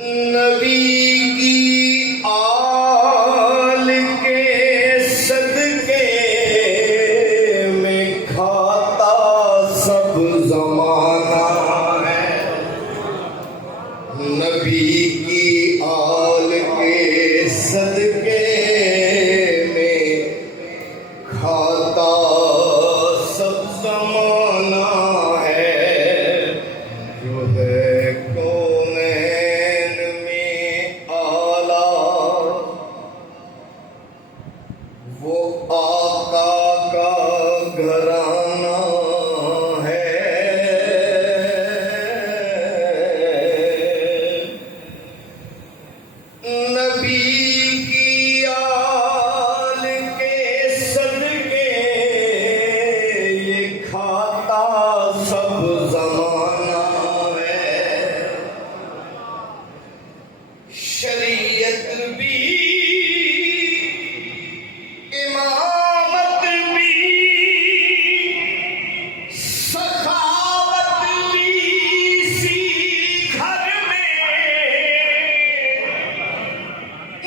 नबी की आल के सदके में खाता सब जमाना है। नबी की आल के सदके में खाता सब जमाना है। जो है कौनैन में आला वो आका का घराना है। नबी की आल के सदके ये खाता सब जमाना है। शरीयत भी इमामत भी सखावत भी सी घर में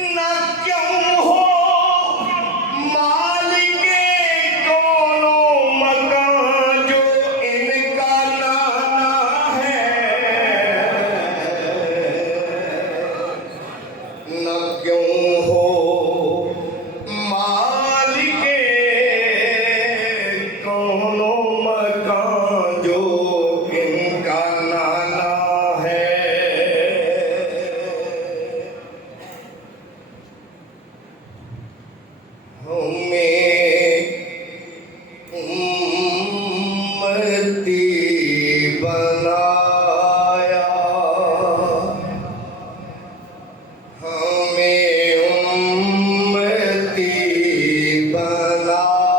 न क्यों हो मालिके दोनों मकान जो इनका नाना है। न क्यों हो मालिके दोनों मकान जो इनका नाना है। हमें उम्मती बनाया, हमें उम्मती बनाया।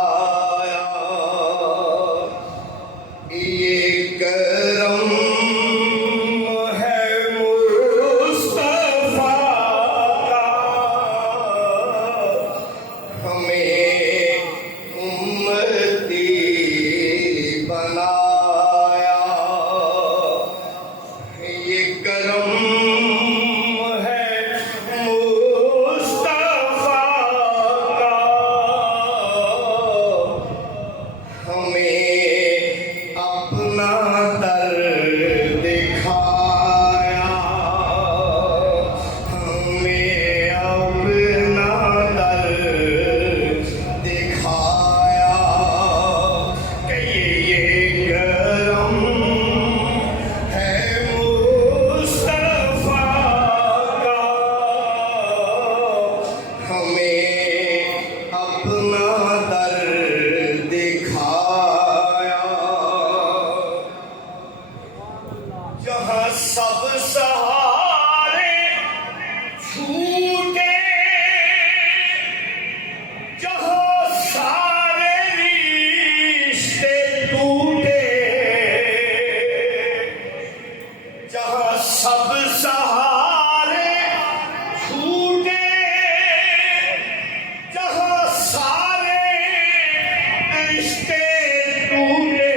ये करम है मुस्तफा का। हमें उम्मती बनाया। ये करम है मुस्तफा का। हमें अपना दर दिखाया। हमें अपना दर दिखाया कि ये करम है मुस्तफा का। हमें अपना दर दिखाया। जहाँ सब सहारे छूटे, जहाँ सारे रिश्ते टूटे, जहाँ सब सहारे छूटे, जहाँ सारे रिश्ते टूटे,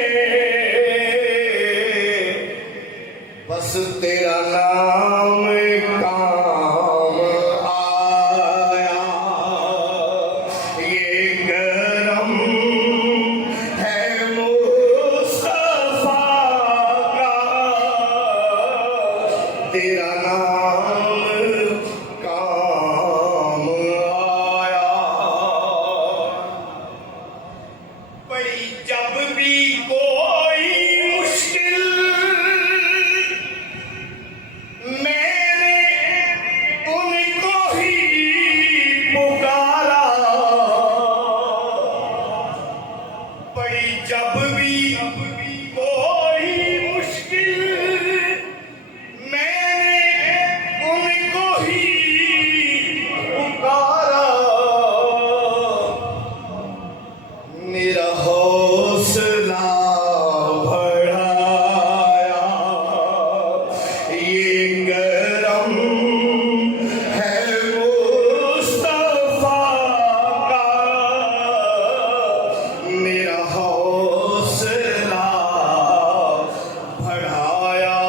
बस तेरा नाम काम आया। ये करम है मुस्तफा का। तेरा नाम काम आया। भाई जब भी कोई मुश्किल मैंने उनको ही पुकारा। बड़ी जब भी कोई मुश्किल मैंने उनको ही पुकारा। मेरा हौसला बढ़ाया। ये करम है मुस्तफा का। मेरा हौसला बढ़ाया।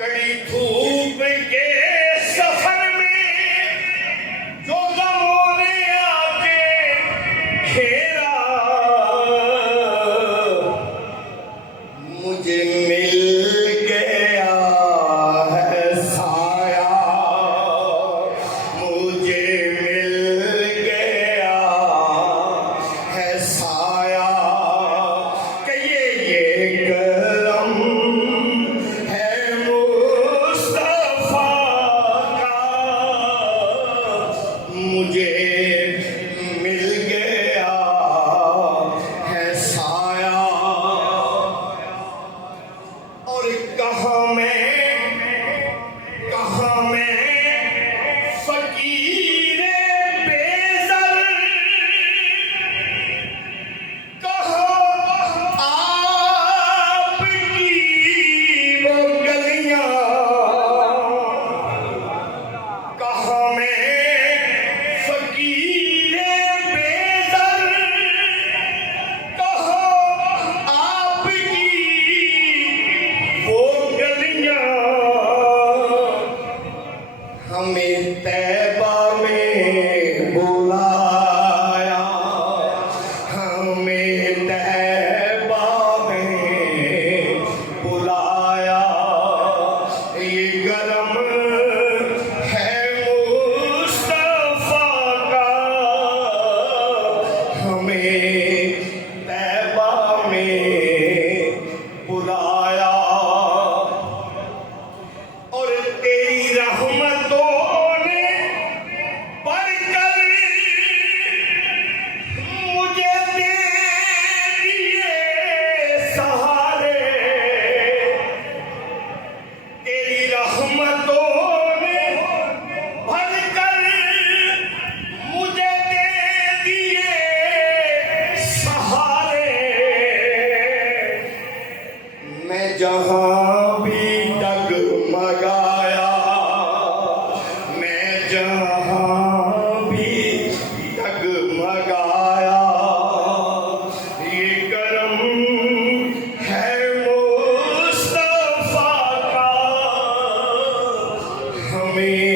कड़ी धूप के सफर में जो गमों ने आके घेरा, मुझे मिल गया है साया, मुझे मिल गया है साया, कि ये करम है मुस्तफा का, मुझे मिल गया है साया। और कहाँ मैं फकीर बेज़र, कहाँ आपकी वो गलियां, कहाँ मैं फकीर बेज़र, कहाँ आपकी वो गलियां, हमें तैबा में बुलाया, हमें तैबा में बुलाया, ये गरम है मुस्तफा का, हमें तैबा में बुलाया। और तेरी रहमतों ने बढ़कर मुझे दे दिए सहारे, तेरी रहमतों ने बढ़कर मुझे दे दिए सहारे, मैं जहां भी डगमगाया, मैं जहां भी डगमगाया, ये करम है मुस्तफा का, हमें